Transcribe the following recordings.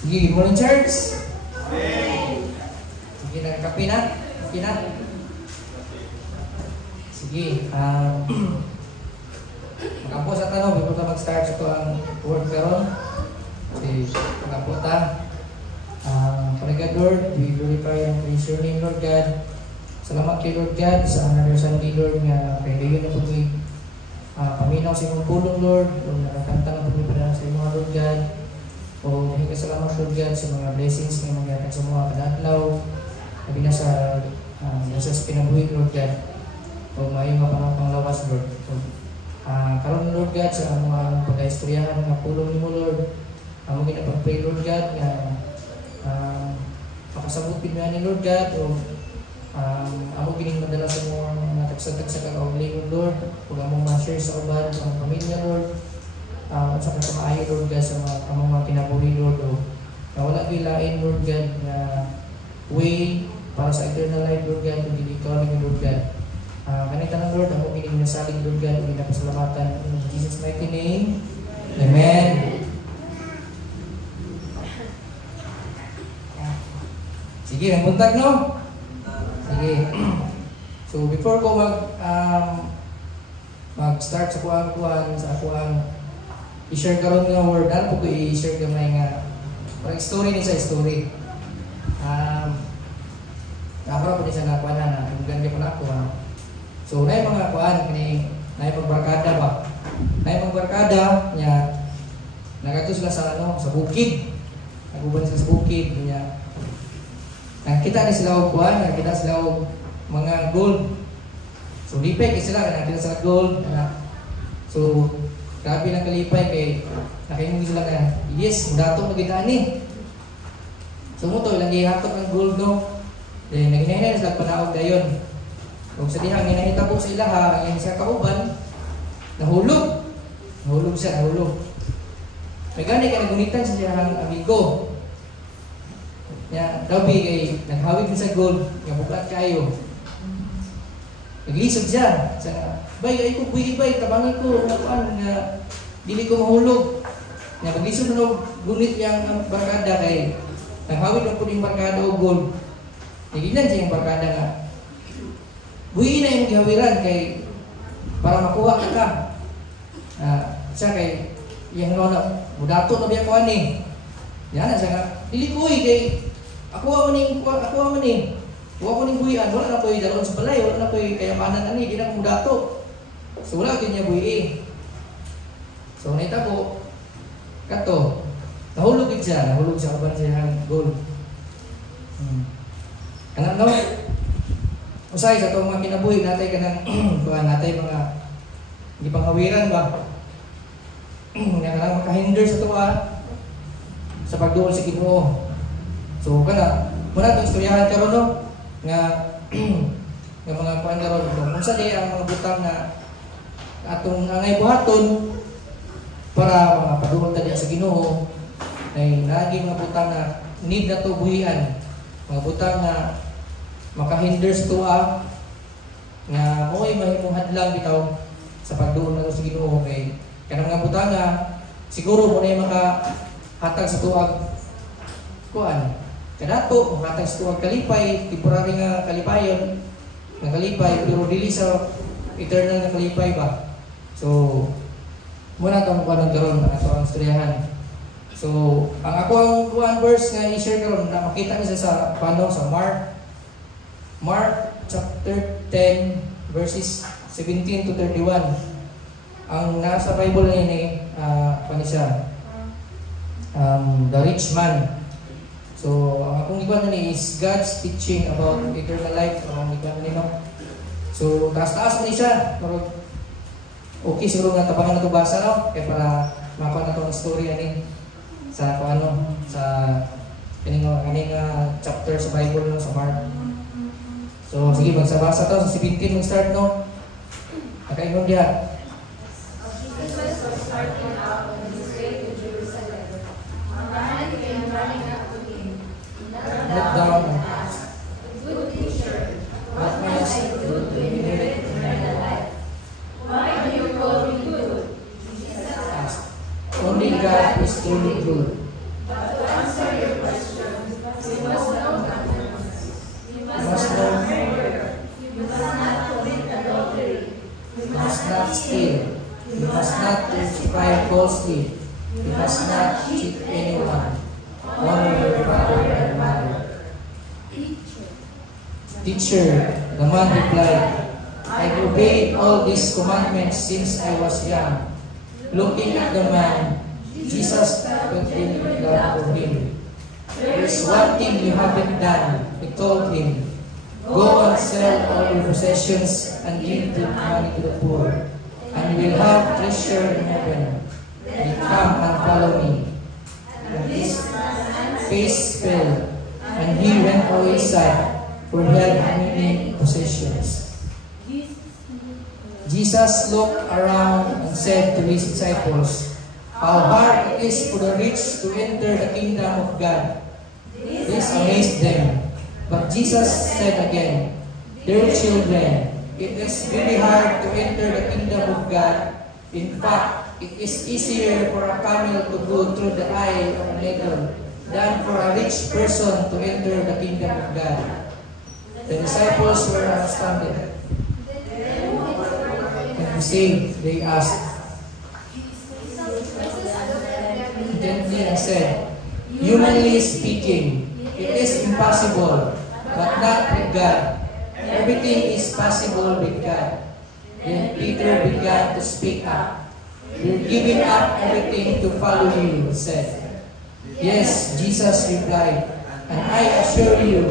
Sige, good morning, church. Sige, nagkape na? Okay na? Sige, makapo sa tanong, before ta mag-start sa ito ang word karon. Sige, makapo ta. Father God, Lord, we glorify and praise your name, Lord God. Salamat kay Lord God sa another Sunday, Lord, nga kay gayon na po kami paminaw sa imong pulong, Lord, o nakakanta na po kami pa sa imong Lord God. O hingi ka salamat, Lord God, sa mga blessings na mangyayari sa mga kadadlaw, sabi na sa pinabuhi, Lord God, o mayong mga panglawas, Lord. Karon, Lord God, sa mga pagka-istoryahan, mga pulong ni mo, Lord, ang mga ginapag-pray, Lord God, na makasabutin na ni Lord God, o amo gining madala sa mga tagsatag sa kagauglingon, Lord, kung among ma-share sa uban, sa mga pamilya, Lord, at sa katamaayo, Lord God, sa among mga kinabuhi, Lord, o na wala gilain, Lord God, na way para sa eternal life, Lord God, kung hindi ikaw ni Lord God. Ganito na, Lord, amo gining nasalig, Lord God, o ginapasalamatan in Jesus' mighty name. Amen. Sige, ang buntag, no? Sige. So, before ko mag-start sa kuhaan sa kuhaan, i-share karon nga word, ano po ko i-share gamay nga parang story ni sa story. Nakapara po ni sa nakuha na, ganda po na ako. So, na yung mga kuhaan, na yung pagbarkada ba? Na yung pagbarkada, niya, nagato sila sa bukid. Nagubali sila sa bukid, niya. Nakita ni sila og kuan, nakita sila og mga gold. So lipay kay sila, nakita sila gold. So grabe na kalipay kay nakaingon sila na yes, mudato magita ni. So mo to ilang gihatok ng gold, no. Then naghinay sila panaog dayon. Kung sa dihang ginahita po sa ilaha, ang sa kauban nahulog. Nahulog siya, nahulog. May gani kay nagunitan sa dihang amigo. Ya, dabi kay naghawid sa gold, nga bukat kayo. Naglisod siya. Bay, ay ko buhi bay, tabangan ko nga dili ko mahulog. Nga paglisod na gunit yang barkada kay naghawid ang puning barkada og gold. Nagilan siya yung barkada nga. Buhi na yung gihawiran kay para makuha ka. Siya kay yang nona, mudato na biya ko ani. Yan na siya nga, dili ko kay ako maning buhian, wala na ko'y daron sa balay, wala na ko'y kayamanan ani, di na kong dato. So wala kanya buhi. So naita po, kato, nahulog siya kaban siya gold. Kanang no, usay sa itong mga kinabuhi, natay kanang, natay mga, hindi panghawiran ba? Kanang makahinder sa ito sa pagduol sa Ginoo. So kana muna itong istoryahan karon, no, nga mga kuan karon, kung sa di ang mga butang na atong angay buhaton para mga paduol ta sa Ginoo ay naging mga butang na need na to buhian, mga butang na makahinder sa tuwa nga mo'y mahimong hadlang bitaw sa pagduol na sa Ginoo. Kay kanang mga butang na siguro mo na yung makahatag sa tuwag kuan kadato, makahatag sa tuwag kalipay, temporary nga kalipayon nga kalipay, pero dili sa eternal nga kalipay ba. So muna itong kuan ng karon ang atong istoryahan. So ang ako ang kuan verse nga i-share karon na makita niyo sa paano sa Mark chapter 10 verses 17 to 31. Ang nasa Bible na yun paano siya? The rich man. So, ang akong iban na is God's teaching about eternal life. Ang iban na no? So, taas-taas na siya. Pero, okay, siguro nga tabangan na ito basa, no? Kaya para makuha na ito ang story ani sa ano, sa kaning chapter sa Bible, no? Sa Mark. So, sige, magsabasa to. Sa 17 mag-start, no? Nakaingon diya. Jesus was starting out on his way to Jerusalem. A man came running up to him, knelt down and asked, "Good teacher, what must I do to inherit eternal life?" "Why do you call me good?" God is truly true. But to answer your question, we must know commandments. You must know not murder. You must not commit adultery. You You must not steal. You must not testify falsely. You must not cheat anyone. Honor your father and mother. Teacher, the man replied, I obeyed all these commandments since I was young. Looking at the man, Jesus continued God for him. There is one thing you haven't done, he told him. Go and sell all your possessions and give the money to the poor, and you will have treasure in heaven. Then come and follow me. And his face fell, and he went away sad, for he had many possessions. Jesus looked around and said to his disciples, how hard it is for the rich to enter the kingdom of God. This amazed them. But Jesus said again, dear children, it is very hard to enter the kingdom of God. In fact, it is easier for a camel to go through the eye of a needle than for a rich person to enter the kingdom of God. The disciples were astounded. And he said, they asked, gently and said, humanly speaking, it is impossible, but not with God. Everything is possible with God. Then Peter began to speak up. We're giving up everything to follow you, he said. Yes, Jesus replied, and I assure you,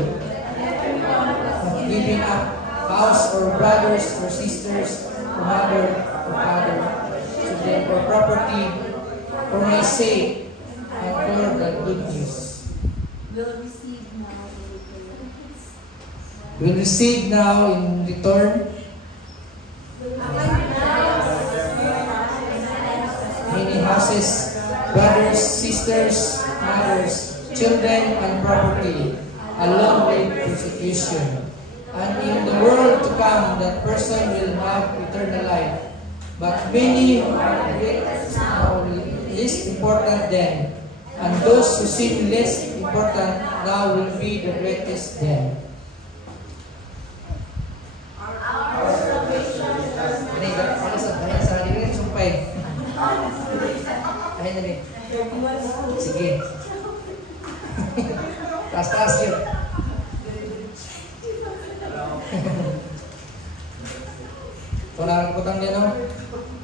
not giving up house or brothers or sisters or mother or father, children or property, for my sake and for the good news. Will receive now in return many houses, brothers, sisters, mothers, children, and property, along with persecution. And in the world to come, that person will have eternal life. But many are now least important then, and those who seem less important now will be the greatest then. Sige. Taas-taas yun.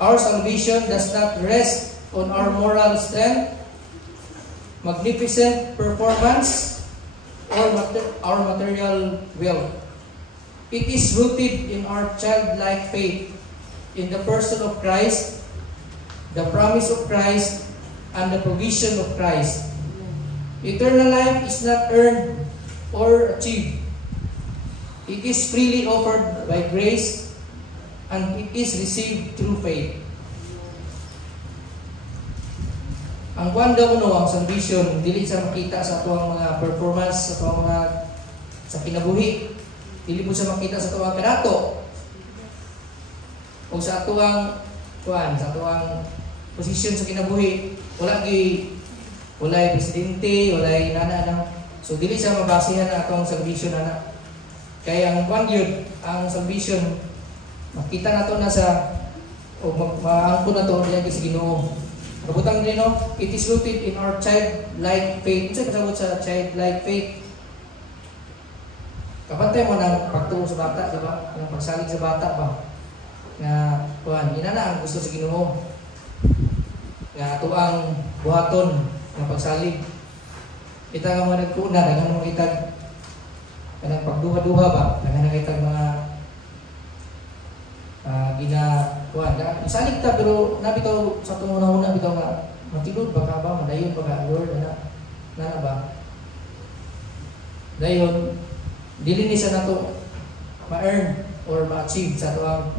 Our salvation does not rest on our moral strength, magnificent performance, or our material wealth. It is rooted in our childlike faith in the person of Christ, the promise of Christ, and the provision of Christ. Eternal life is not earned or achieved. It is freely offered by grace, and it is received through faith. Ang kwanda ang salvation, dili sa makita sa atuang mga performance, sa atuang mga sa kinabuhi. Dili po sa makita sa atuang kadato. O sa atuang sa atuang posisyon sa kinabuhi. Walay presidente, walay nana. So dili sa mabasihan ang atuang salvation ana. Kaya ang kwanda ang salvation, makita nato na sa o maangko na to diya sa Ginoo. Kabutang din, no? It is rooted in our childlike faith. Ito kasabot sa childlike faith. Kapantay mo ng pagtuo sa bata, diba? Ng pagsalig sa bata ba? Nga, kuhan, yun na ang gusto sa Ginoo. Nga, ito ang buhaton ng pagsalig. Kita nga mga nagkuna, nagano mga itag, kanang pagduha-duha ba? Nagano itag mga kuan isalig ta pero nabitaw sa atong una bitaw nga matilod ba ka ba madayon ba ka Lord na ba dayon dili ni sa nato ma-earn or ma-achieve sa atong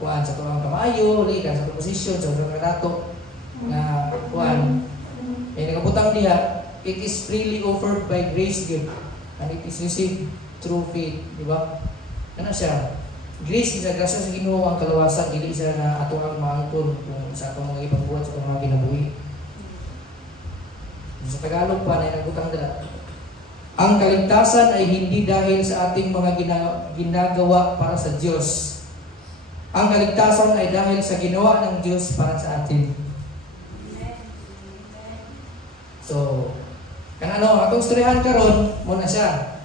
kuan sa atong kamayo ligan sa atong posisyon sa atong kadato nga kuan nagabutang diha. It is freely offered by grace gift and it is received through faith, di ba? Ano siya? Grace is a grasya sa Ginoo ang kalawasan, dili sa na ato ang maangkon kung sa atong mga ipagbuhat sa atong mga kinabuhi. Sa Tagalog pa na nagutang dala. Ang kaligtasan ay hindi dahil sa ating mga ginagawa para sa Diyos. Ang kaligtasan ay dahil sa ginawa ng Diyos para sa atin. So, atong istoryahan karon muna siya.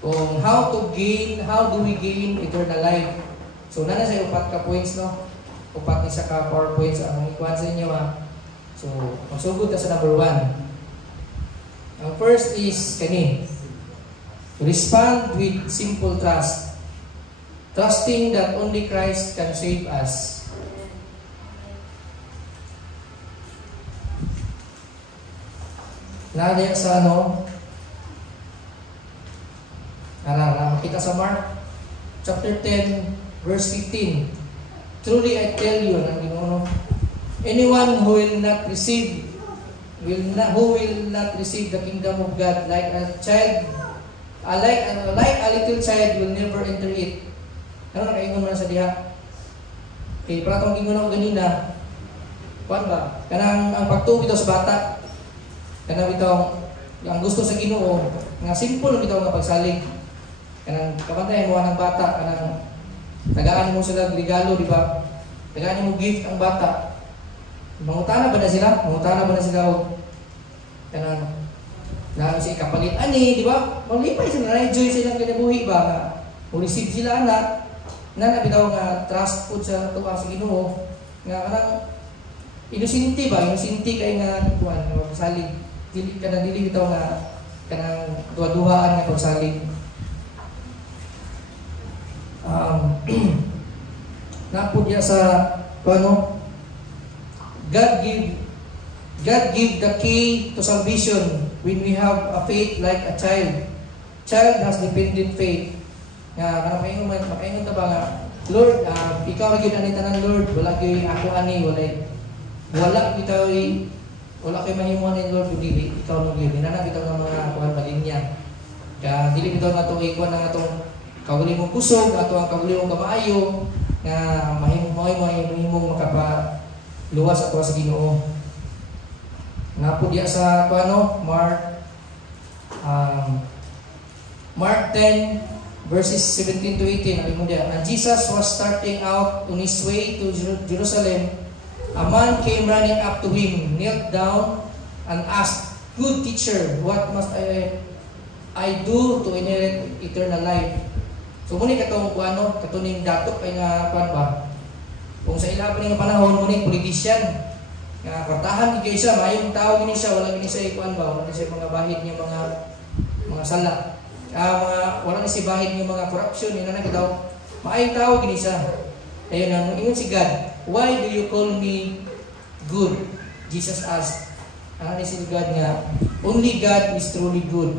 Kung how do we gain eternal life. So, nana siya upat ka points, no? Upat ni sa ka PowerPoints ang ikuan sa inyo, ha? So, magsugod ka sa number 1. Ang first is kani. Respond with simple trust. Trusting that only Christ can save us. Nariyan sa makita sa Mark chapter 10 verse 15. Truly I tell you, anyone who will not receive the kingdom of God like a child, like a little child will never enter it. Ano nakaingon mo na sa diha? Okay, para itong ingon ako ganina, kuan ba? Kanang ang pagtubo sa bata, kanang itong, ang gusto sa Ginoo, nga simple bitaw nga pagsalig. Kanang kabantayan mo ng bata, kanang tagaan mo sila regalo, di ba? Tagaan mo gift ang bata. Mangutana ba na sila? O kanang si kapalit ani, di ba? Malipay sila, na-enjoy silang kinabuhi ba? Receive sila anak. Na bitaw nga trust po sa tuwa sa Ginoo. Nga kanang inusinti kay nga kuan nga pagsalig. Dili bitaw nga kanang duha-duhaan nga pagsalig. Napudya sa ano, God give the key to salvation when we have a faith like a child. Child has dependent faith. Nga makaingon ta ba nga, Lord, ikaw ra gyud ani tanan, Lord, wala gyud ako ani, wala kay mahimuan ni Lord dili ikaw no gyud. Nana bitaw nga mga kuan balinya. Ka dili bitaw nga to ikuan nga atong kawali mong kusog, ato ang kawali mong kamaayo nga mahimong makapaluwas ato sa Ginoo. Napudya sa Mark 10 verses 17 to 18. Abi mo diya, Jesus was starting out on his way to Jerusalem. A man came running up to him, knelt down and asked, "Good teacher, what must I do to inherit eternal life?" So muni katong katuning datok kay nga ba? Kung sa ilabon nga panahon muni politician. Nga kwartahan kay siya, mayong tao gini siya, wala gini siya wala ni siya mga bahid niya mga sala. Wala ni siya bahid niya mga corruption, yun na daw. Maayong tao gini siya. Ayun na, ingon si God, "Why do you call me good?" Jesus asked. Ano ni si God nga, only God is truly good.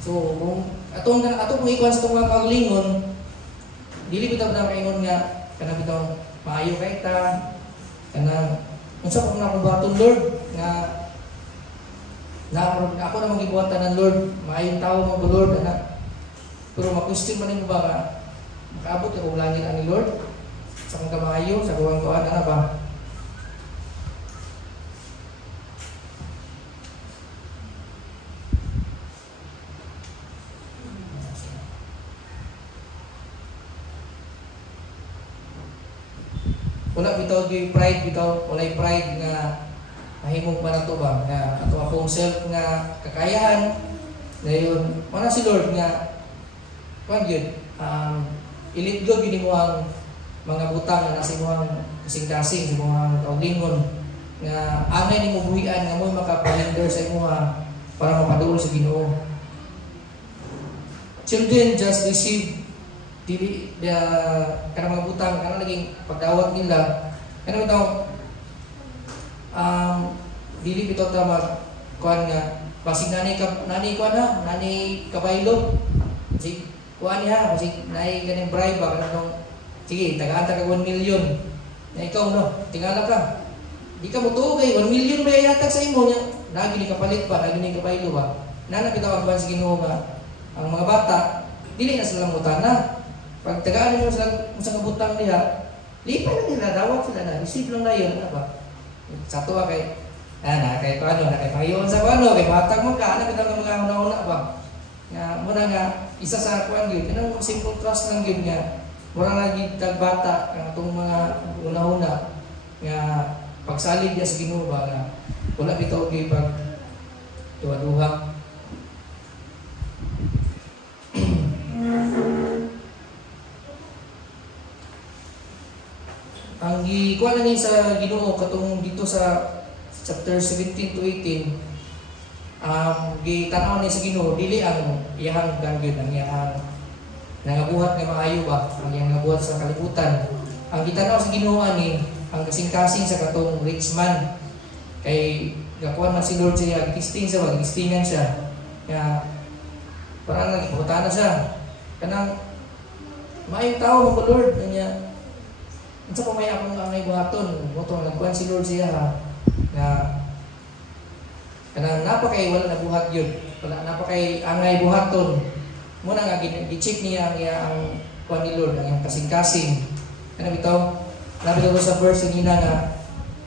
So, kung atong ikuan sa itong mga kaulingon, dili bitaw na kaingon nga, kanang bitaw maayo kay ta, kanang unsa ko na kubaton Lord nga ako na magibuhatan ng Lord, maayong tao mo Lord anak. Pero ma-question man nimo ba nga makaabot ka og langit ani Lord sa kang kamaayo sa kuwang tuan ana ba? Wala bitaw gyud pride walay pride nga mahimong pa na to ba nga ato akong self nga kakayahan dayon mana si Lord nga kuan gyud ilit gyud gini mo ang mga butang na nasa imong kasing-kasing sa mga kaulingon nga angay nimo buhian nga mo makapahinder sa imo para mapaduol sa Ginoo. Children just receive dili kanang mga butang kanang naging pagdawat nila kanang daw dili bitaw ta mag kuan nga basig nani kabaylo si kuan niya basig nay ganing bribe ba kanang sige tagaan ta kag 1 million na ikaw no tingala ka di ka motugay 1 million ba yatag sa imo nya lagi ni kapalit ba lagi ni kabaylo ba nana bitaw ang ban sa Ginoo nga ang mga bata dili na sila mutana. Pag tagaan mo sa kabutang niya, lipay na nila, dawat sila na, receive lang na yun, ano ba? Sa tuwa kay, Na kay paano, na kay payon sa paano, kay batag mo ka, bitaw nga mga una-una ba. Nga muna nga isa sa kuan gyud, kanang simple trust lang gyud nga. Mura na gyud tag bata ang atong mga una-una nga pagsalig dia sa Ginoo ba nga wala bitaw gyud pag duha-duha. Ang gikuha na ni sa Ginoo katong dito sa chapter 17 to 18, gitanaw ni sa Ginoo dili ang iyang gangyod, ang iyang nangabuhat nga maayo ba, ang iyang nangabuhat sa kalibutan. Ang gitanaw sa Ginoo ani ang kasing-kasing sa katong rich man, kay gakuan man si Lord siya, gisting siya, gistingan siya, kaya parang nagiputana siya kanang maayong tao mo Lord kanya. Unsa pa may akong angay buhaton, moto nagkuan si Lord siya na kanang napakay wala na buhat yun, wala napakay angay buhaton. Muna nga gi-check niya ang kuan ni Lord, ang kasing-kasing. Ano bitaw? Nabi ko sa verse nina nga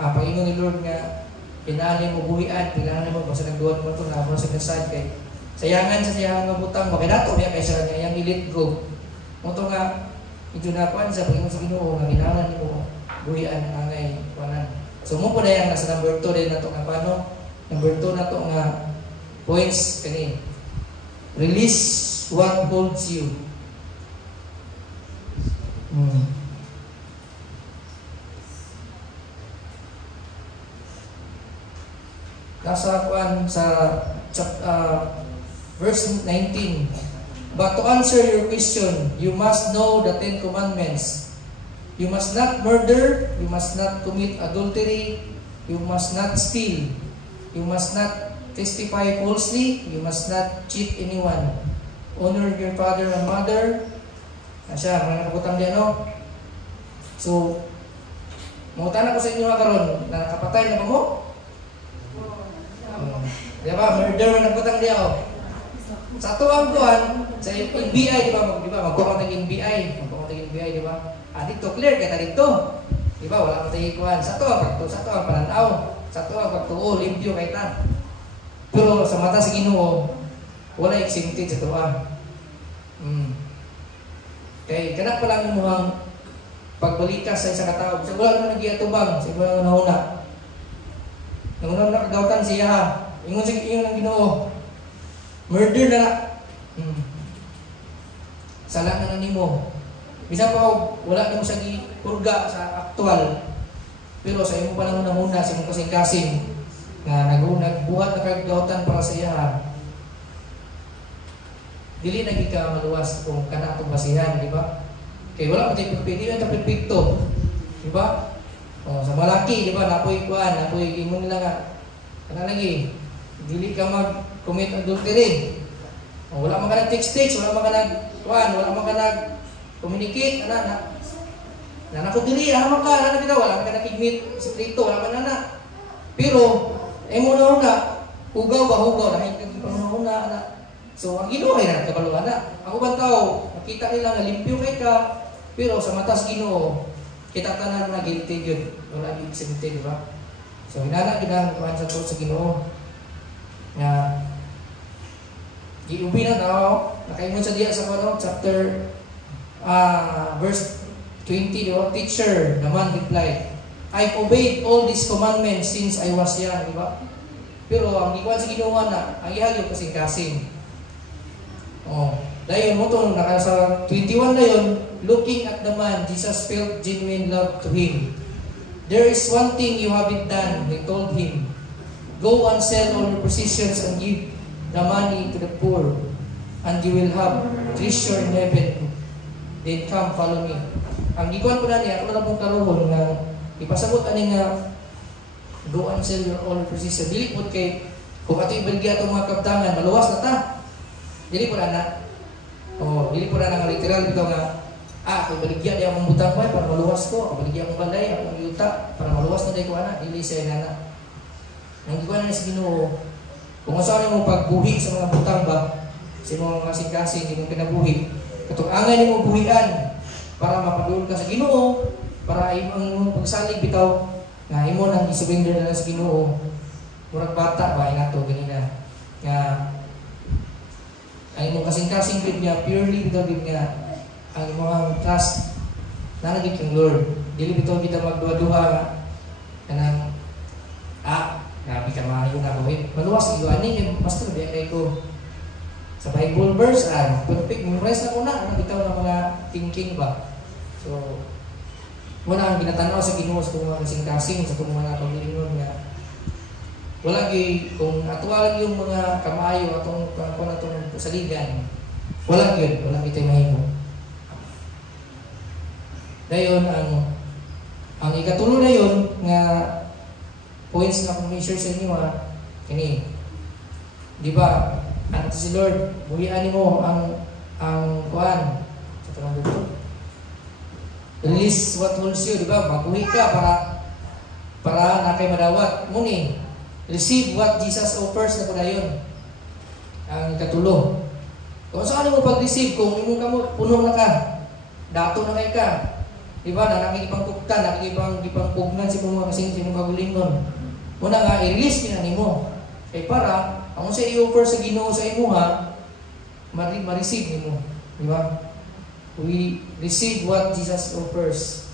Panginoon ni Lord nga pinali mo buhian, pinali mo basta nagduot mo to na mo sa kasad kay sayangan sa siyang nga butang mo kay dato niya kay sa yang ilit go. Moto nga ito na kuan sa Panginoon sa Ginoo nga ginalan nimo buhian ang angay kuanan. So mo po na yang nasa number 2 din nato nga paano? Number 2 nato nga points kani. Release what holds you. Nasa kuan sa verse 19. But to answer your question, you must know the 10 commandments. You must not murder, you must not commit adultery, you must not steal, you must not testify falsely, you must not cheat anyone. Honor your father and mother. Asya, mga nakabutang diyan, no? So, mautan ako sa inyo nga karon, nakapatay na ba mo? Diba, murder na nakabutang diyan, oh. Sa ato ang kuhan, sa NBI, di ba? Magkuha ng NBI. Di ba? Dito, clear kita dito. Di ba? Wala matay kuhan. Sa ato ang pagto, sa ato ang pananaw. Sa ato ang pagtuo, limpyo kita. Pero sa mata sa Ginoo, wala exempted sa tuwa. Kaya kanak pa lang muhang pagbalikas sa isang katao. Sa wala na nag-iatubang, sa wala na nauna. Nauna na kagawatan siya ha. Ingon ang Ginoo. Murder na sala na nimo. Bisa pa wala na mo sa purga sa aktual. Pero sa imo pa lang muna sa imong kasing-kasing nga nagbuhat na kagawatan para sa iya. Dili na gid ka maluwas kung kana atong basihan, di ba? Kay wala pa tayo perfecto, di ba? Sa malaki, di ba? Napoy imong nila nga kana lagi. Dili ka mag-commit adultery. Wala man ka nag-text, wala man ka wala man ka nag-communicate, nako dili, wala man ka nag-commit sekreto, wala man na. Pero, una, hugaw, dahil una. So, ang Ginoo ay nagkabaluan na. Ang ubang tao, makita nila na limpyo kay ka, pero sa matas Ginoo, kita tanan na guilty yun. Wala exempted, di ba? So, hinala kinang kuhan sa Ginoo. Nga giubi na tao nakaingon sa diya sa chapter verse 20, diba? Teacher naman replied, I've obeyed all these commandments since I was young, diba? Pero ang gikuan sa Ginoo na ang ihagyo kasing-kasing. Dayon mo to naka sa 21 dayon, looking at the man, Jesus felt genuine love to him. There is one thing you haven't done, he told him. Go and sell all your possessions and give the money to the poor, and you will have treasure in heaven. Then come, follow me. Ang gikuan ko na niya, ako na pong karoon na ipasabot ani nga go and sell your all your possessions. Dili po kay, kung ato ibalgi atong mga kabtangan, maluwas na ta. Dili po na. Dili po na nga literal bitaw nga, kung baligya di akong butang pa, para maluwas ko. Kung baligya akong balay, akong yuta, para maluwas na di ko ana. Dili siya na. Ang gikuan na sa Ginoo, kung saan mo pagbuhi sa mga butang ba, sa mga kasing-kasing, sa mga kinabuhi, katong angay mo buhian, para mapadul ka sa Ginoo, para imong pagsalig bitaw, nga imo nang isurrender na sa Ginoo, murag bata ba inato ganina nga ang imong kasing-kasing gid nga purely bitaw gid nga ang imong trust na gid kang Lord. Dili bitaw kita magduha-duha nga kanang grabe ka maayo na ko. Maluwas iyo ani kay pastor biya kay ko sa Bible verse perfect memorize na una ang bitaw ng mga thinking ba. So muna ang ginatanaw sa Ginoo sa mga kasing-kasing sa mga pamilyon nga wala gyud kung atuwa yung mga kamayo atong atong saligan. Wala gyud, wala kita mahimo. Dayon ang ikatulo na yon nga points na kung i-share sa inyo kini. Di ba? Ano si Lord, buhian mo ang kuan sa tanong dito. Release what holds you, di ba? Magbuhi ka para nakay madawat. Muni, receive what Jesus offers na padayon. Ang ikatulo. Kung saan mo pag-receive, kung imong kamo puno na ka, dato na kay ka. Di ba? Na nakikipangkukta, nakikipangpugnan si mga kasing si mga kagulingon. Muna nga, i-release niya nimo. Kaya para, ang sa i-offer sa Ginoo sa imo ma-receive nimo. Di ba? We receive what Jesus offers.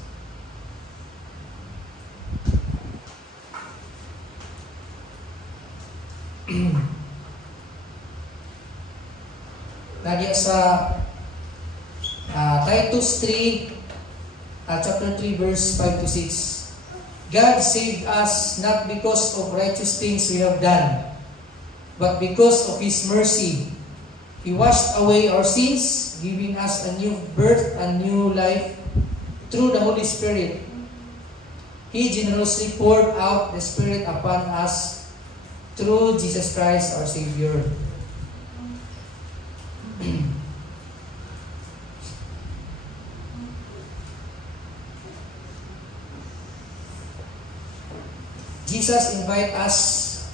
Nagya sa Titus 3, chapter 3, verse 5 to 6. God saved us not because of righteous things we have done, but because of His mercy. He washed away our sins, giving us a new birth and new life through the Holy Spirit. He generously poured out the Spirit upon us through Jesus Christ our Savior. Jesus invite us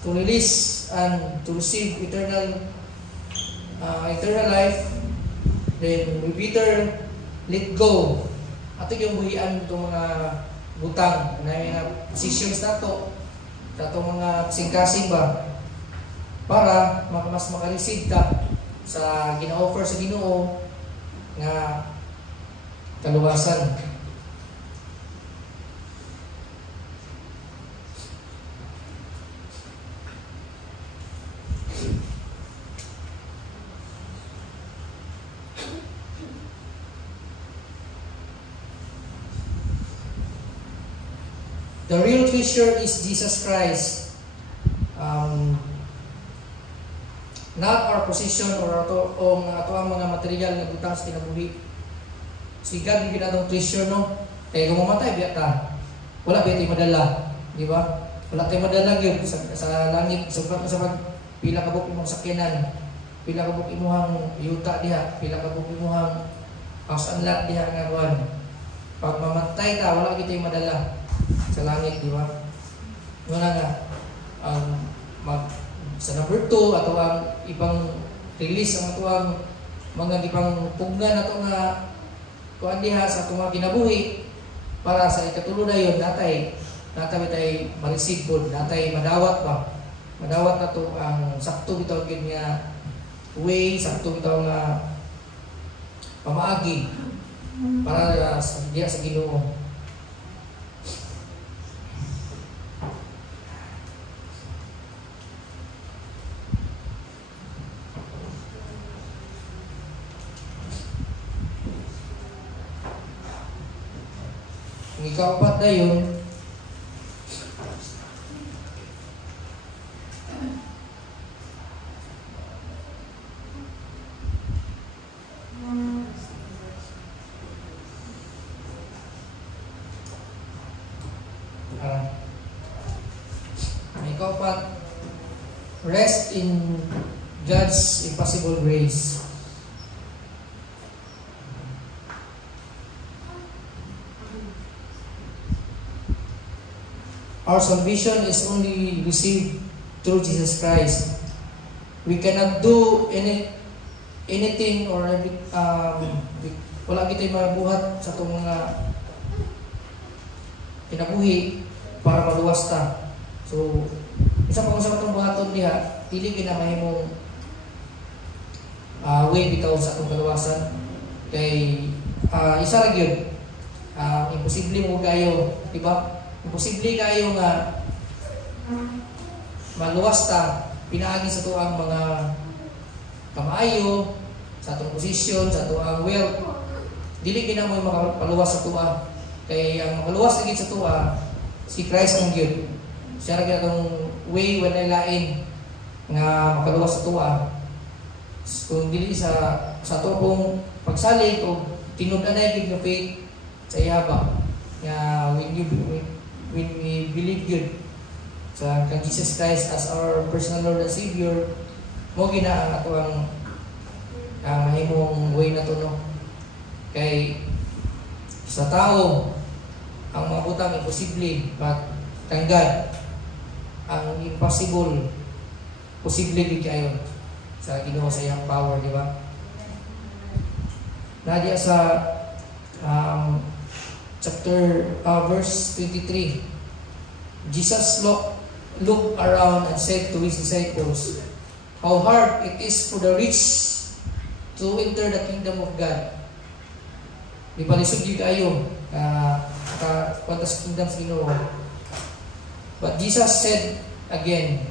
to release and to receive eternal life. Then we better let go. Ato yung buhian itong mga butang na positions na to sa itong mga kasing-kasing ba para mas makareceive ta sa gina-offer sa Ginoo nga kaluwasan. The real treasure is Jesus Christ. Not our position or ato ang mga material na butang sa kinabuhi. Si God yung ginatong treasure, no? Kaya kung mamatay, biya ta. Wala biya tayo madala. Di ba? Wala tayo madala yun sa langit. Sa pila ka buk imong sakyanan. Pila ka buk imuhang yuta diha. Pila ka buk imuhang house and lot diha nga buwan. Pag mamatay ta, wala kita yung madala sa langit, di ba? Wala nga sa number 2 ato ang ibang release ang ato ang mga ibang pugnan ato nga kuan diha sa ato nga kinabuhi para sa ikatulo na yon natay ma-receive pod, natay madawat ba? Madawat nato ang sakto bitaw gid nga way, sakto bitaw nga pamaagi para diha sa Ginoo. Ang ikaapat na yun, rest in God's impossible grace. Our salvation is only received through Jesus Christ. We cannot do anything or wala kita mabuhat sa itong mga kinabuhi para maluwas ta. So, Isa pa sa atong buhaton diha, dili ginamahimong way bitaw sa atong kaluwasan. Kay isa ra gyud, imposible mo kayo, di ba? Imposible kayo nga maluwas ta pinaagi sa tuang mga kamaayo, sa atong posisyon, sa tuang wealth. Dili ginamoy makapaluwas sa tuwa. Kay ang maluwas lagi sa tuwa si Christ ang gyud. Siya ra gyud atong way when lain nga makaluwas sa tuwa. Kung dili sa ato pong pagsalig o tinud-anay gid nga faith sa iyaba nga when we believe yun sa kang Jesus Christ as our personal Lord and Savior, mo gina ang ato ang mahimong way na to, no? Kay sa tao ang mga butang imposible, but kang God ang impossible posible gid kayo sa Ginoo sa iyang power, di ba? Nadiya sa verse 23, Jesus looked around and said to his disciples, "How hard it is for the rich to enter the kingdom of God." Di ba lisod yung kayo sa kingdom sa Ginoo. But Jesus said again,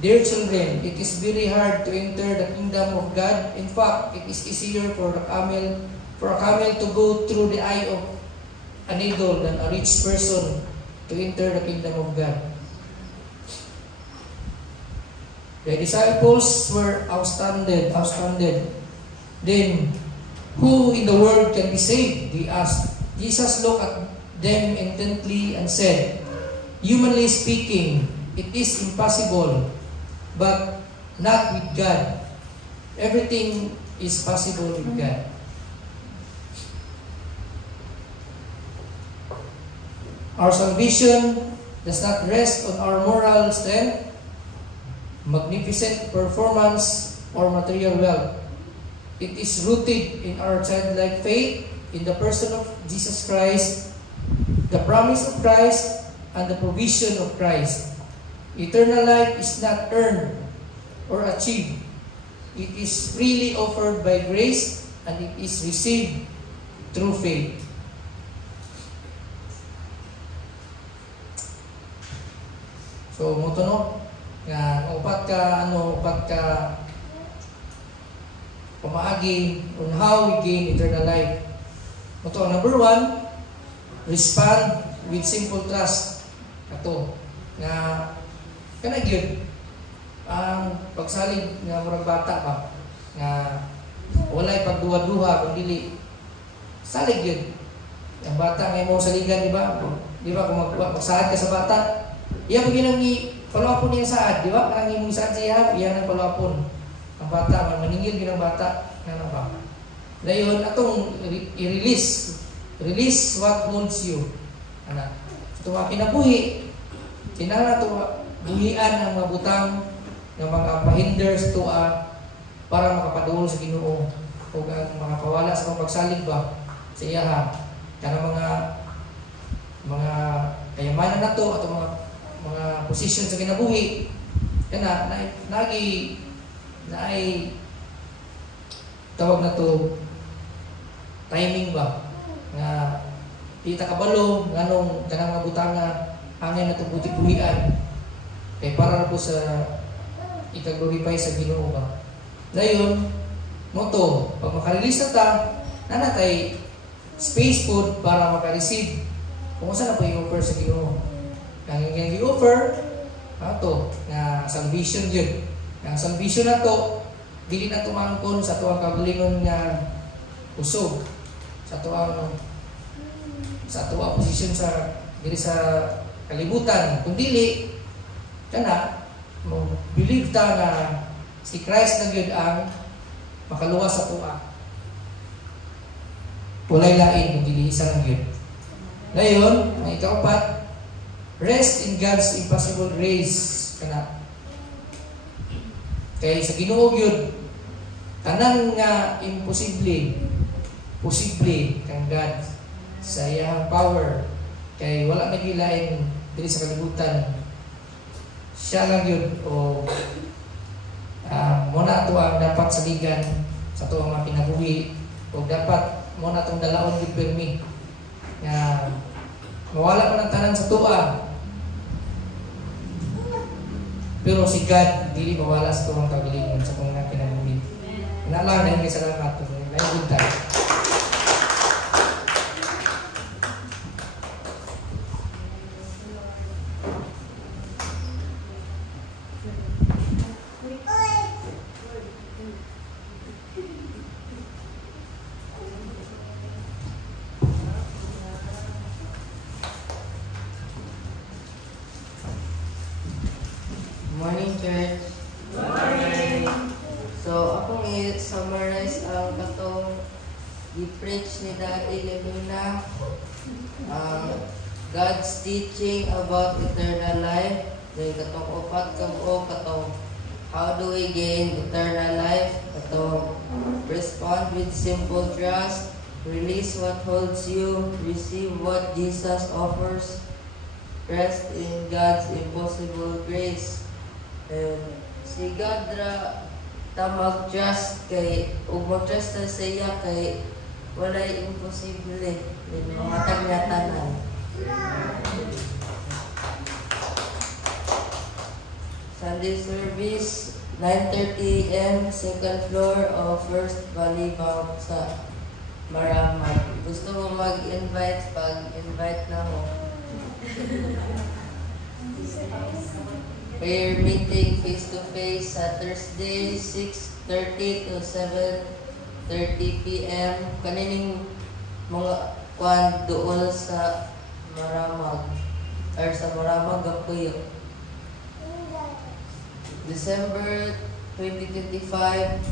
"Dear children, it is very hard to enter the kingdom of God. In fact, it is easier for a camel to go through the eye of a needle than a rich person to enter the kingdom of God." The disciples were astounded. Then, who in the world can be saved? They asked. Jesus looked at them intently and said, "Humanly speaking, it is impossible, but not with God. Everything is possible with God." Our salvation does not rest on our moral strength, magnificent performance, or material wealth. It is rooted in our childlike faith in the person of Jesus Christ, the promise of Christ, and the provision of Christ. Eternal life is not earned or achieved. It is freely offered by grace, and it is received through faith. So, moto no, nga upat ka pamaagi on how we gain eternal life. Moto, number 1, respond with simple trust. Ato, nga kana gyud ang pagsalig nga murag bata ba, nga walay pagduha-duha kung dili salig gyud. Ang bata nga mo saligan, di ba? Di ba kung magsaad ka sa bata, iya mo ginang palawapon niya saad, di ba? Karang imong saad siya, iya nang palawapon. Ang bata, maningil ginang bata, nga ba? Dayon, atong i-release what holds you. Anak, ito mga kinabuhi, kinala ito buhian ang mga butang ng mga pahinder sa tuwa para makapaduol sa Ginoo o ang makapawala sa pagsalig ba sa iyaha. Kana mga kayamanan na to at mga posisyon sa kinabuhi, kana naay tawag na to timing ba nga di ta kabalo nganong kanang mga butanga hangin na to buhi-buhian kay para po sa ikaglorify sa Ginoo ba. Dayon mo to pag makarelease na ta nanatay space food para maka-receive kung saan na po i-offer sa Ginoo. Kang yung i-offer ato nga salvation yun. Ang salvation na to dili na tumangkon sa tuwang kagalingon nga usog, sa tuwang posisyon sa diri sa kalibutan, kung dili kana mo believe ta nga si Christ na gyud ang makaluwas sa tuwa. Walay lain kung dili isa lang gyud. Dayon, ang ikaapat, rest in God's impossible grace kana. Kay sa Ginoo gyud tanan nga imposible posible kang God sa iyang power, kay wala nagilain diri sa kalibutan siya lang yun o muna ito ang dapat saligan sa ito ang mga pinabuhi o dapat muna itong dalaon yung pirmi na mawala mo ng tanan sa tuwa pero si God dili mawala sa tuwang kagalingon sa kung nga pinabuhi. Inalang na hindi salamat ito. Lain good time. Morning, church. Morning. So, akong i-summarize ang katong i-preach ni Daddy Levina. God's teaching about eternal life. Then katong upat katong how do we gain eternal life? Katong respond with simple trust. Release what holds you. Receive what Jesus offers. Rest in God's impossible grace. And si God ra ta mag-trust kay ug mag-trust ta sa iya kay walay imposible din mga tagnatanan. Sunday service 9:30 AM, second floor of First Valley Bank sa Maramag. Gusto mo mag-invite, pag-invite na mo. Prayer meeting face-to-face sa Thursday, 6:30 to 7:30 PM. Kanining mga kwan doon sa Maramag or sa Maramag Gapuyo. December 2025,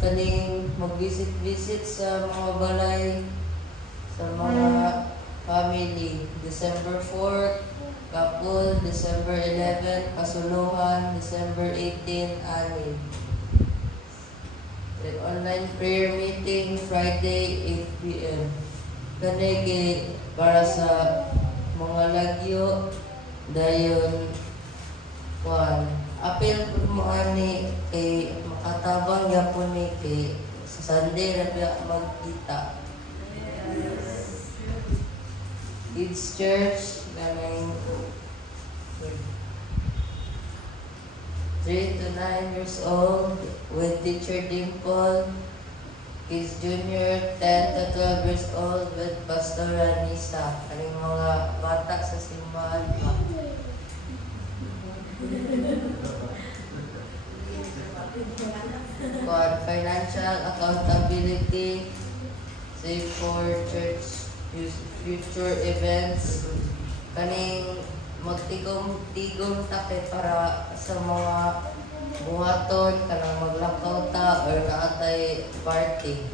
kaning mag-visit sa mga balay, sa mga family. December 4, Kapul, December 11, Kasuluhan, December 18, Anid. Online prayer meeting, Friday, 8 p.m. Kanigi para sa mga lagyo, dayon, apel po mo ani kay makatabang yapon ni kay sa Sunday na biya magkita. Kids Church, ganang 3 to 9 years old with Teacher Dimple. Kids Junior, 10 to 12 years old with Pastor Ranisa. Kaning mga bata sa simbahan pa. Financial accountability, save for church future events, kaning magtigom-tigom take para sa mga buhaton, kanang maglakaw ta or naatay party.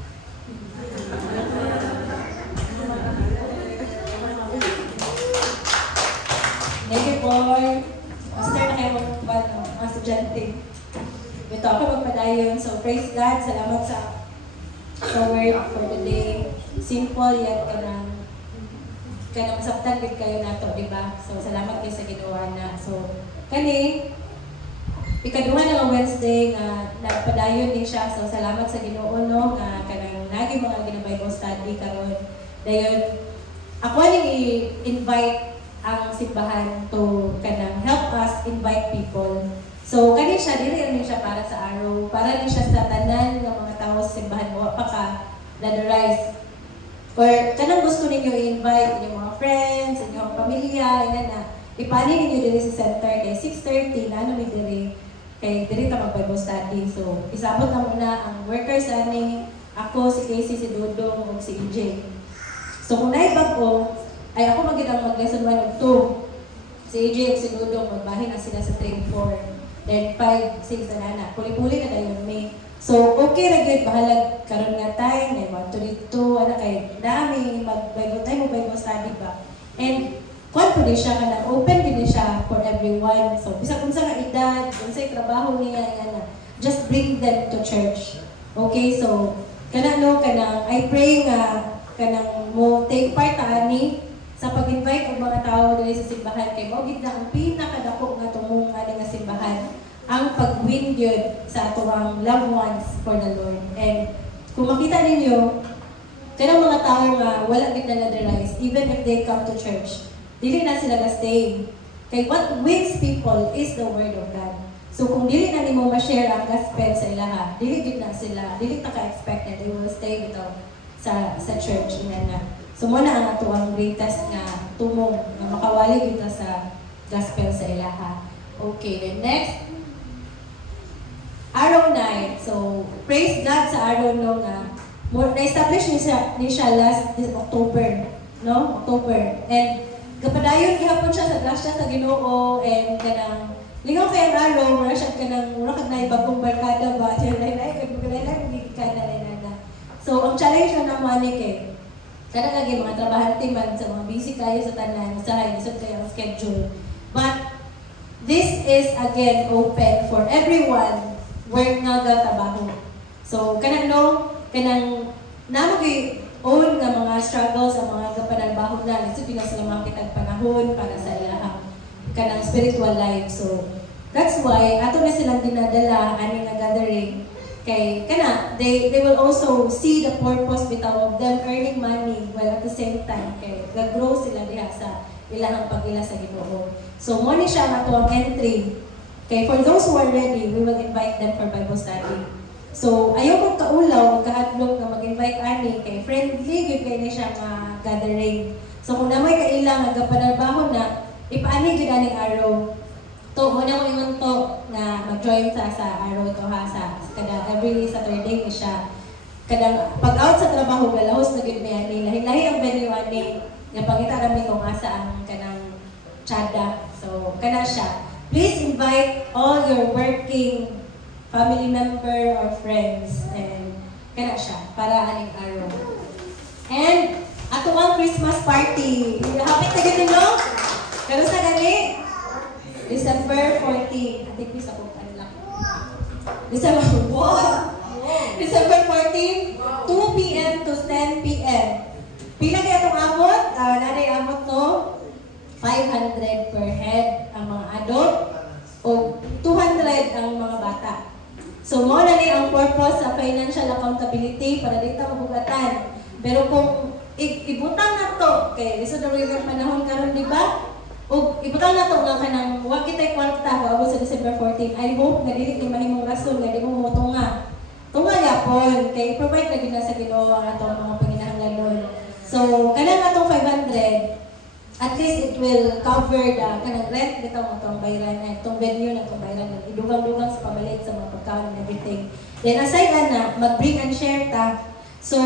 Thank you, Paul. Master na kayo mga estudyante. Ito ako magpadayon. So, praise God. Salamat sa word for the day. Simple, yet kanang masabtan din kayo nato, di ba? So, salamat kayo sa ginawa na. So, ikaduha na Wednesday na nagpadayon din siya. So, salamat sa Ginoo no nga kanang naging mga gina-Bible study karon. Dayon, ako ning i-invite ang simbahan to kanang help us invite people. So, kani siya, dili siya para sa araw. Para rin siya sa tanan ng mga tao sa simbahan mo. Paka, ladorize. Or, kanang gusto ninyo i-invite inyong mga friends, inyong pamilya, na. Ipani ninyo dili sa center kay 6:30 na ano may dili. Kay dili ta mag-Bible study. So, isabot na muna ang workers ani, ako, si Casey, si Dudong, ug si EJ. So, kung naibag ko, ay ako mag-lesson 1 ug 2. Si EJ ug si Dudong, magbahin na sila sa 3 and 4. Then 5, 6 na na. Puli-puli na dayon May. So, okay ra gyud bahalag karon nga time, may want to dito, ana kay dami mag-Bible time o Bible study ba. And kung po din siya kanang open din siya for everyone. So, bisag unsa nga edad, unsay trabaho niya ana, just bring them to church. Okay, so kanang I pray nga kanang mo take part ani sa pag-invite og mga tao dili sa simbahan kay mao gid na ang pinakadako nga tumong ani nga simbahan. ang pag-win yun sa atong loved ones for the Lord. And kung makita ninyo, kanang mga tao nga wala gid na na-realize, even if they come to church, dili na sila stay. Kay what wins people is the Word of God. So kung dili na nimo ma-share ang gospel sa ilaha, dili gid na sila, dili ta ka-expect that they will stay bitaw sa church na. So mo na ang ato ang greatest nga tumong nga makawali kita sa gospel sa ilaha. Okay, then next, Araw Night. So praise God sa Araw no nga na-establish ni siya last October, no? October. And kapadayon gihapon siya sa grasya sa Ginoo and kanang lingaw kay ang araw, wala siya kanang wala kag naibagong barkada ba? Siya kag na. So ang challenge na naman ni kay kada lagi mga trabahante man sa mga busy kayo sa tanan, usahay lisod kayo ang schedule. But this is again open for everyone work nga trabaho. So kanang namagi own nga mga struggles ang mga kapanalbaho na lisod na sila makitag panahon para sa ilang kanang spiritual life. So that's why ato na silang dinadala ani nga gathering kay they will also see the purpose bitaw of them earning money while at the same time kay nag-grow sila diha sa ilang pagila sa Ginoo. So mo ni siya ato ang entry. Kay for those who are ready, we will invite them for Bible study. So ayaw mo kaulaw, kahadlok na mag-invite ani kay friendly gyud kay ni siya nga gathering. So kung namoy kailang nga panalbaho na ipaani gyud aning araw. To mo na mo ingon to na mag-join sa araw to ha sa kada every Saturday ni siya. Kada pag out sa trabaho galahos na gyud mi ani lahi-lahi ang venue ani nga pangita rami kung asa ang kanang tsada. So kana siya. Please invite all your working family member or friends and kana siya para aning araw. And ato ang Christmas party. Hapit na gyud no? Pero sa gani December 14. I think this ako unlock. December 14, 2 p.m. to 10 p.m. Pila kaya itong amot? Nanay amot no? 500 per head ang mga adult o 200 ang mga bata. So mo na ni ang purpose sa financial accountability para dito mabugatan. Pero kung ibutang na to, kay lisod na rin panahon karon di ba? O ibutang na to nga kanang wa kitay kwarta bago sa December 14. I hope nga dili ni mahimong rason nga di mo motunga. Tunga yapon kay provide lagi na sa Ginoo ang atong mga panginahanglanon. So kanang atong 500 at least it will cover the kanang rent bitaw atong bayran na itong venue na itong bayran idugang-dugang sa pamalit sa mga pagkaon and everything. Then aside na mag-bring and share ta. So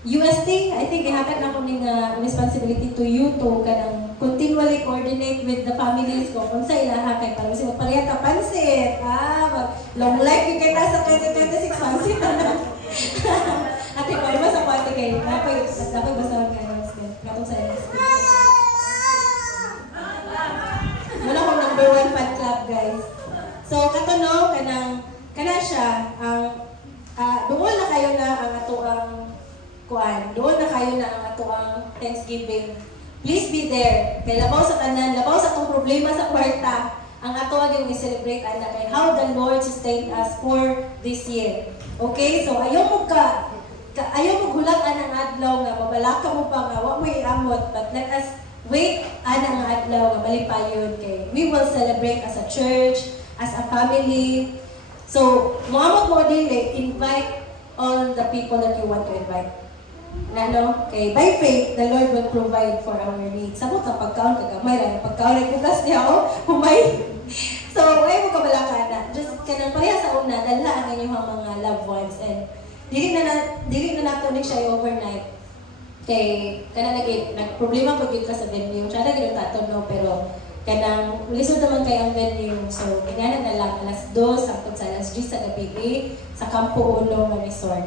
UST, I think ihatag na ko ning responsibility to you to kanang continually coordinate with the families ko kung sa ilaha kay para kasi magpalaya ka pansit. Long life yung kita sa 2026 pansit. Ate ko, iba sa party kayo. Dapat basahan ka announcement. Katong sa announcement. Muna kong number 1 fan club, guys. So, kato no, kana siya, doon na kayo na ang atuang kuan. Doon na kayo na ang atuang Thanksgiving. Please be there. Kay labaw sa tanan, labaw sa itong problema sa kwarta, ang atuang yung i-celebrate ana kay how the Lord sustained us for this year. Okay? So, ayaw mo hulat anang adlaw nga mabalaka mo pa nga wa mo iamot, but let us wait anang adlaw nga malipayon kay we will celebrate as a church, as a family. So, moamot mo dili, invite all the people that you want to invite. Okay, by faith, the Lord will provide for our needs. Sabot ang pagkaon kagamay lang, pagkaon ay bugas niya humay. So, ay mo kabalaka na. Just kanang pareha sa una, dalhaan ang inyong mga loved ones and dili na nato ni siya overnight. Kay kanang nagproblema pag yun ka sa venue. Siya na gano'n tato no, pero kanang lisod naman kay ang venue. So, kanya na lang alas 2 hangtod sa alas 10 sa gabi sa Campo Uno nga resort.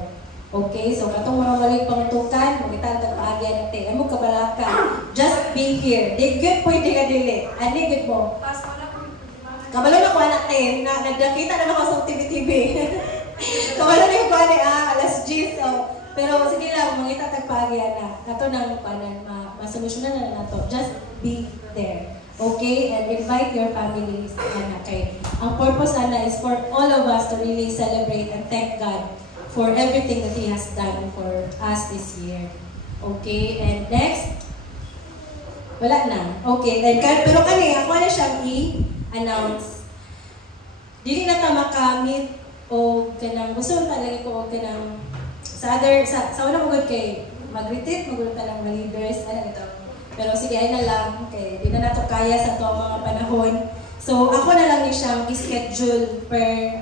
Okay, so katong mga malig pangutukan, magitang paagyan natin. Amo kabalaka, just be here. Di good pwede ka dili. Ani good mo. Kabalo na ko natin, na nagdakita na ako sa TV. Kabalo na ko ani alas 10. Pero sige lang, mangita tag paagyan na. Kato nang panan masolusyonan na nato. Just be there. Okay? And invite your families. Okay? Ang purpose ana is for all of us to really celebrate and thank God for everything that He has done for us this year. Okay? And next, wala na. Okay, then, pero ako na siyang i-announce. Dili na ta makamit o kanang gusto talaga ko o kanang sa una magod kay mag-retreat, magod ta lang leaders, ano ito. Pero sige, ay na lang, okay, di na nato kaya sa ito mga panahon. So, ako na lang niya siyang i-schedule per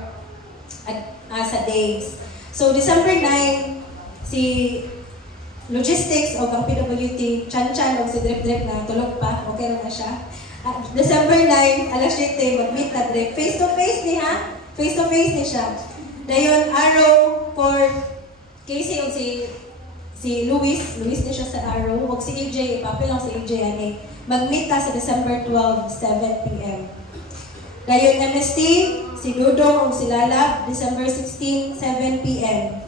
sa days. So, December 9, si Logistics o ang PWT, Chan-Chan o si Drip-Drip na tulog pa, okay na siya. December 9, alas 7, mag-meet na Drip. Face-to-face ni ha? Face-to-face ni siya. Dayon, Arrow for Casey o si Luis na siya sa Arrow, o si AJ, ipapilang si AJ ani. Mag-meet ta sa December 12, 7 p.m. Dayon MST, si Dudong o si Lala, December 16, 7 p.m.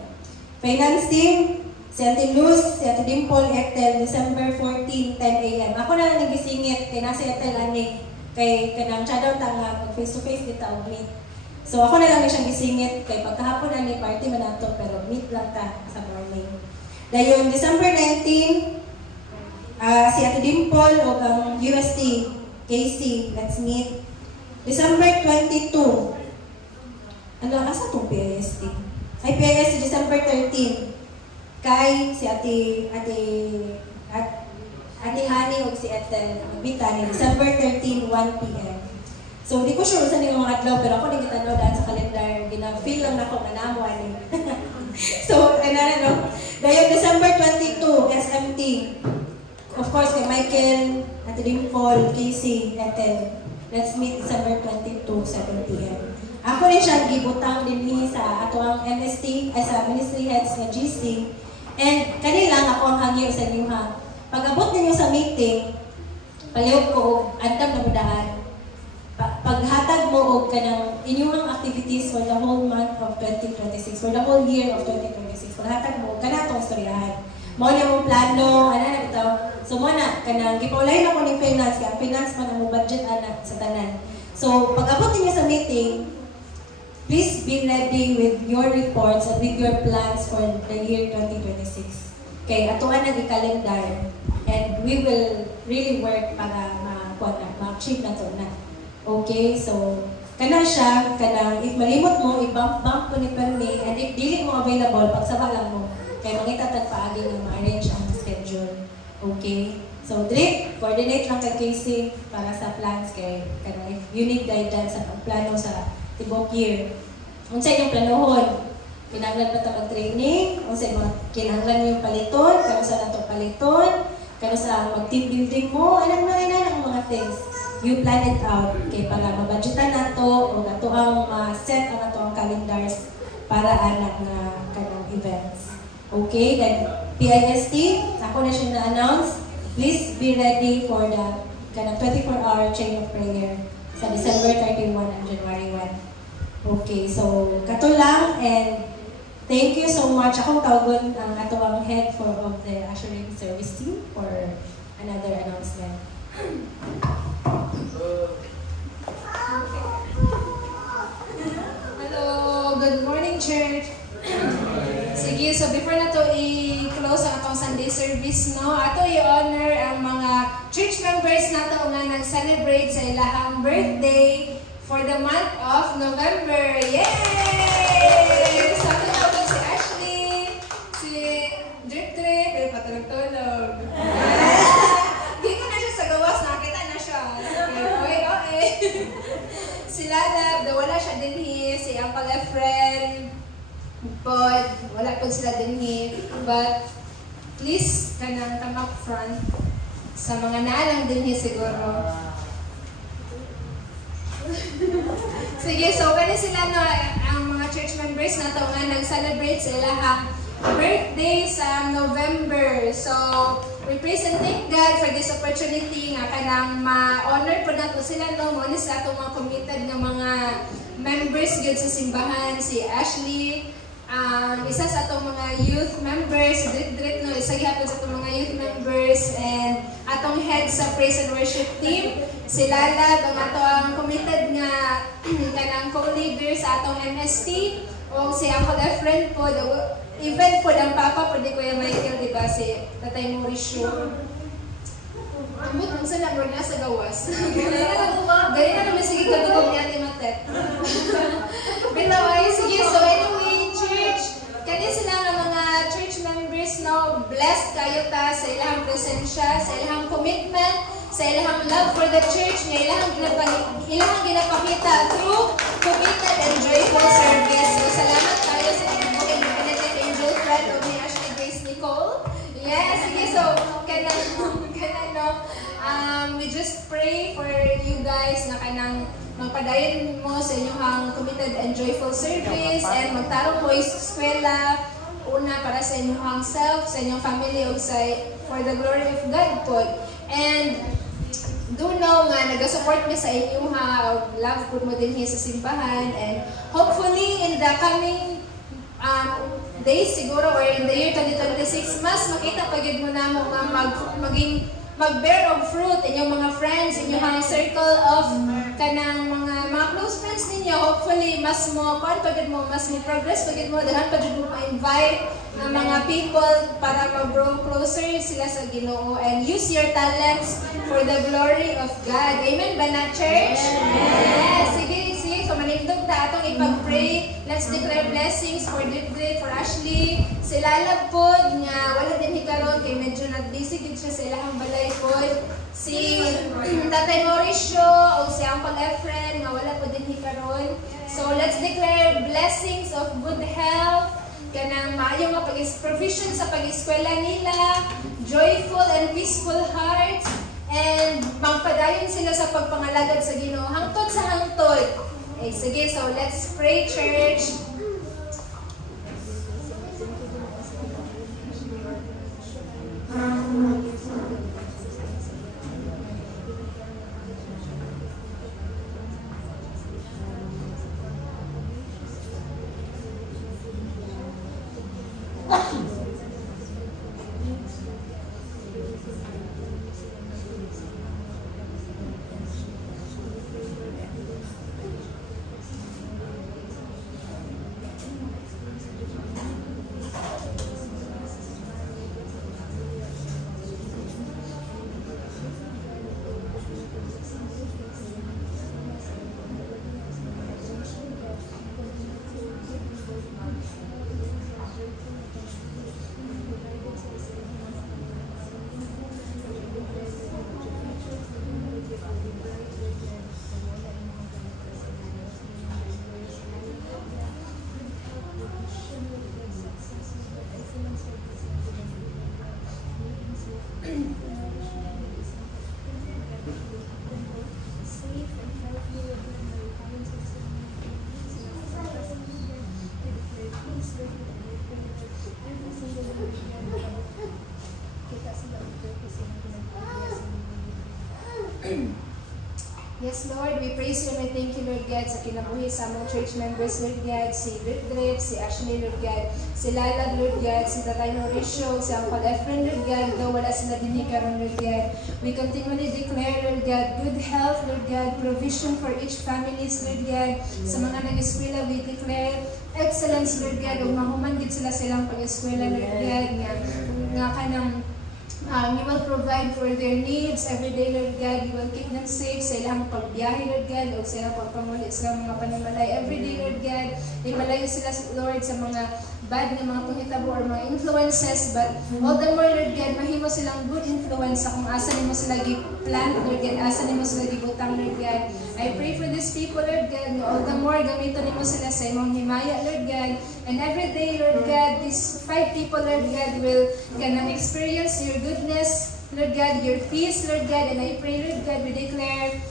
Finance team, si Ate Luz, si Ate Dimple, Ethel, December 14, 10 a.m. Ako na lang nagisingit, kay nasa Ethel ani, kay kanang shadow tanga, face-to-face kita o meet. So ako na lang siyang gisingit, kay pagkahapon ani party man nato, pero meet lang ta sa morning. Dayon, December 19, si Ate Dimple o ang UST, Casey, let's meet. December 22, asa itong PIST? Ay, PIST, December 13, kay si Ate Hani o si Ethel, Bitani, December 13, 1 p.m. So, di ko sure saan yung mga adlaw, pero ako hindi kita daan sa kalendar, gina-feel lang ako manamo ani. So, no? Dayon December 22, SMT. Of course, kay Michael, Ate Dimple, Casey, Ethel. Let's meet December 22, 7 p.m. Ako rin siya gibutang din sa ato ang MST, ay sa Ministry Heads ng GC. And kanilang ako ang hangyo sa inyo ha. Pag-abot ninyo sa meeting, palihog ko og andam na mudaan. Paghatag mo og kanang inyong activities for the whole month of 2026, for the whole year of 2026, paghatag mo kanatong istoryahan. Mao na mong plano, ana na ito. So mo na kanang gipaulay na ko ning finance, kaya finance man ang budget ana sa tanan. So pag-abot niyo sa meeting, please be ready with your reports and with your plans for the year 2026. Okay, atuan na i-calendar and we will really work para ma-achieve na to na. Okay, so kana siya, kanang if malimot mo, i-bump ko ni Permi, and if dili mo available, pagsaba lang mo. Kaya mangita tagpaagi na ma-arrange ang schedule. Okay? So, Drip, coordinate lang kay Casey para sa plans kay kanang if you need guidance sa pagplano sa tibok year. Unsay yung planohon? Kinahanglan ba ta mag-training? Unsay mga kinahanglan yung paliton? Kano sa nato paliton? Kano sa mag-team building mo? Alam na ang mga things. You plan it out. Kay para mabudgetan nato o nato ang ma-set ang nato ang calendars para anak na kanang events. Okay, then PIST, ako na siya na-announce. Please be ready for the kanang 24-hour chain of prayer sa December 31 and January 1. Okay, so kato lang and thank you so much. Akong tawagon ang ato ang head of the ushering service team for another announcement. Hello, good morning church. Sige, so before na to i-close ang atong Sunday service, no, ato i-honor ang mga church members nato nga nag-celebrate sa ilahang birthday for the month of November. Yay! So ato na si Ashley, si Drip-Drip, ay patulog-tulog. Hindi ko na siya sa gawas, nakita na siya. Okay. Si Lala, wala siya dinhi, si Uncle Efren, but wala po sila dinhi. But please, kanang come up front sa mga naalang dinhi siguro. Sige, so kani sila no, ang mga church members na to nga nag-celebrate sa ilahang birthday sa November. So, we praise and thank God for this opportunity nga kanang ma-honor po nato sila no, mo ni sa atong mga committed nga mga members gyud sa simbahan, si Ashley, isa sa atong mga youth members, si Drip-Drip no, isa gyapon sa atong mga youth members, and atong head sa praise and worship team. Si Lala, ang ato ang committed nga kanang co-leader sa atong MST. O si Uncle Efren po, event po ang papa po ni Kuya Michael, di ba? Si Tatay Mauricio. Ambot kung saan lang na sa gawas. Ganyan na naman sige katulog ni Ate Matet. Bitaway, sige. So anyway, church, kani sila nga mga church members, no, blessed kayo ta sa ilang presensya, sa ilang commitment, sa ilang love for the church, nga ilang ginapakita through committed and joyful service. So salamat tayo sa inyong Benedict Angel Fred o ni Ashley Grace Nicole. Yes, sige. So, we just pray for you guys na kanang magpadayon mo sa inyong committed and joyful service and magtarong mo sa eskwela una para sa inyong self, sa inyong family o sa for the glory of God po. And do know nga nag-support mi sa inyong love po mo din sa simbahan and hopefully in the coming days siguro or in the year 2026 mas makita pagid mo na mo nga mag-bear of fruit inyong mga friends, inyong circle of kanang mga close friends ninyo. Hopefully, mas mo, pagid mo, mas mo progress, pagid mo, dahan pagid mo ma-invite ng mga people para mag-grow closer sila sa Ginoo and use your talents for the glory of God. Amen ba na, church? Yes! Sige. So, manindog ta atong ipag-pray. Let's declare blessings for Dipdip, for Ashley. Si Lala po, nga wala din hikaroon kay medyo not-busy gid siya sa ilahang balay po. Si Tatay Mauricio o si Uncle Efren, nga wala po din hikaroon. So, let's declare blessings of good health, kanang maayong nga provision sa pag-eskwela nila, joyful and peaceful hearts, and magpadayon sila sa pagpangalagad sa Ginoo hangtod sa hangtod. Okay, sige, so let's pray, church. Yes, Lord, we praise you and we thank you, Lord God, sa kinabuhi sa among church members, Lord God, si Dipdip, si Ashley, Lord God, si Lala, Lord God, si Tatay Mauricio, si Uncle Efren, Lord God, though wala sila din karon, Lord God. We continually declare, Lord God, good health, Lord God, provision for each families, Lord God. Sa mga nag-eskwela, we declare excellence, Lord God, ug mahuman gid sila sa ilang pag-eskwela, Lord God, nga kanang you will provide for their needs every day, Lord God. You will keep them safe sa ilang pagbiyahe, Lord God, o sa ilang pagpamuli sa mga panimalay. Every day, Lord God, imalayo sila, Lord, sa mga bad na mga panghitabo or mga influences, but all the more, Lord God, mahimo silang good influence sa kung asa nimo sila gi-plant, Lord God, asa nimo sila gibutang, Lord God. I pray for these people, Lord God, all the more gamiton nimo sila sa imong himaya, Lord God, and every day, Lord God, these 5 people, Lord God, will can experience your goodness, Lord God, your peace, Lord God, and I pray, Lord God, we declare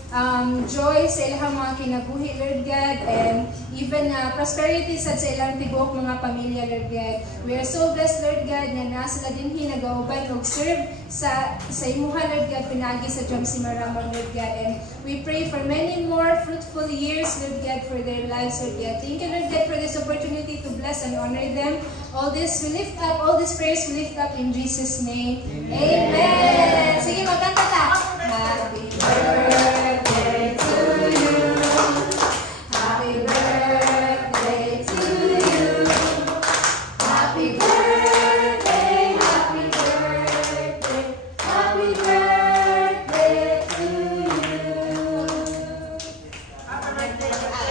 joy sa ilang mga kinabuhi, Lord God, and even prosperity sa ilang tibuok mga pamilya, Lord God. We are so blessed, Lord God, na nasa din hinagauban o serve sa imuha, Lord God, pinagi sa Jam si Maramon, Lord God, and we pray for many more fruitful years, Lord God, for their lives, Lord God. Thank you, Lord God, for this opportunity to bless and honor them. All this we lift up, all these prayers we lift up in Jesus' name. Amen. Sige, magkanta ta. Happy birthday to you. Happy birthday to you. Happy birthday, happy birthday, happy birthday to you. Happy birthday.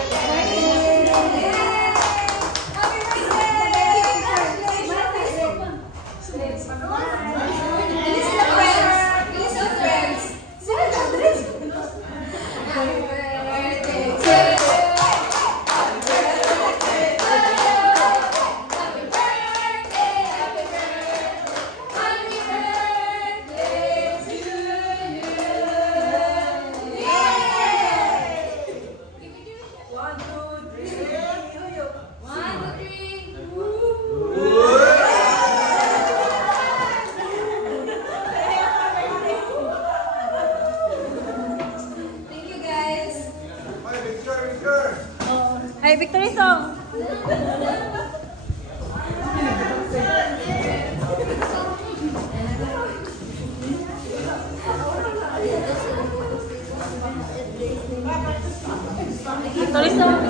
Ay, victory song! Victory song!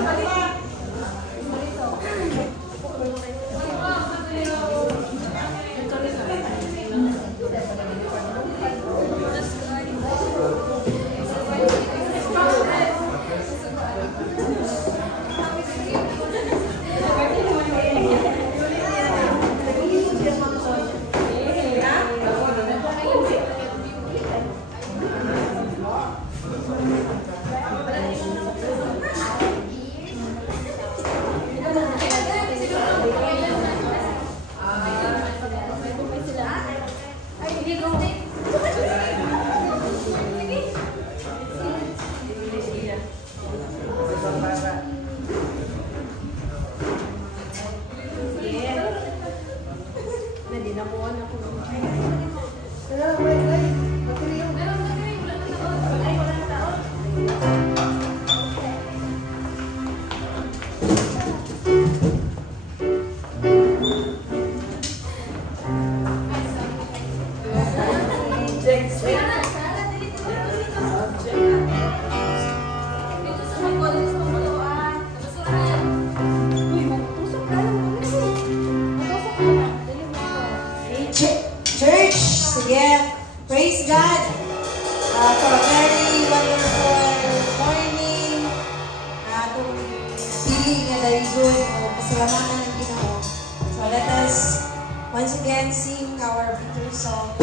Church, sige, praise God for a very wonderful morning. Itong feeling na very good o pasalamatan ng Ginoo. So let us once again sing our victory song.